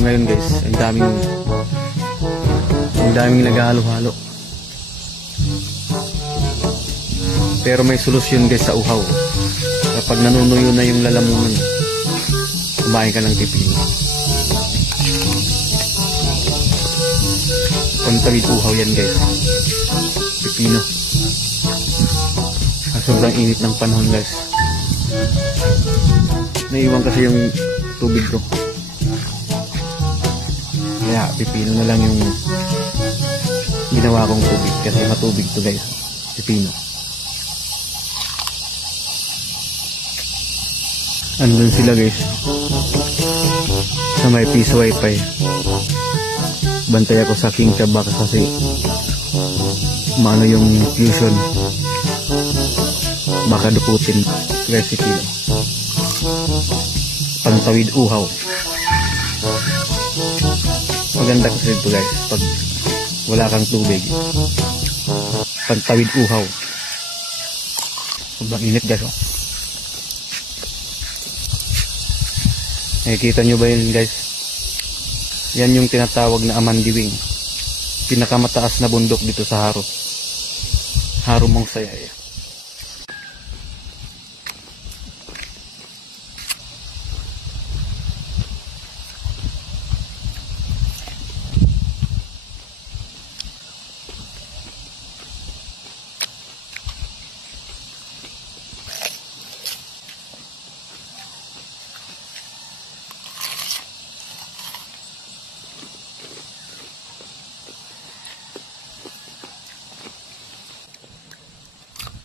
panahon ngayon guys, ang daming naghahalo-halo. Pero may solusyon guys sa uhaw. Kapag nanunuyo na yung lalamunan, kumain ka ng pipino. Pantawid uhaw yan guys, pipino. Sobrang init ng panahon guys. Naiwan kasi yung tubig ko, kaya pipino na lang yung ginawa kong tubig, kasi matubig to guys, pipino. Andun sila guys sa may piso wifi. Bantay ako sa king taba kasi maano yung fusion, baka duputin guys si Pino. Pantawid uhaw, maganda kasi dito guys pag wala kang tubig. Pantawid uhaw, sobrang init guys oh. Nakikita nyo ba yun guys? Yan yung tinatawag na Amandiwing, pinakamataas na bundok dito sa Haro Mong Sayay.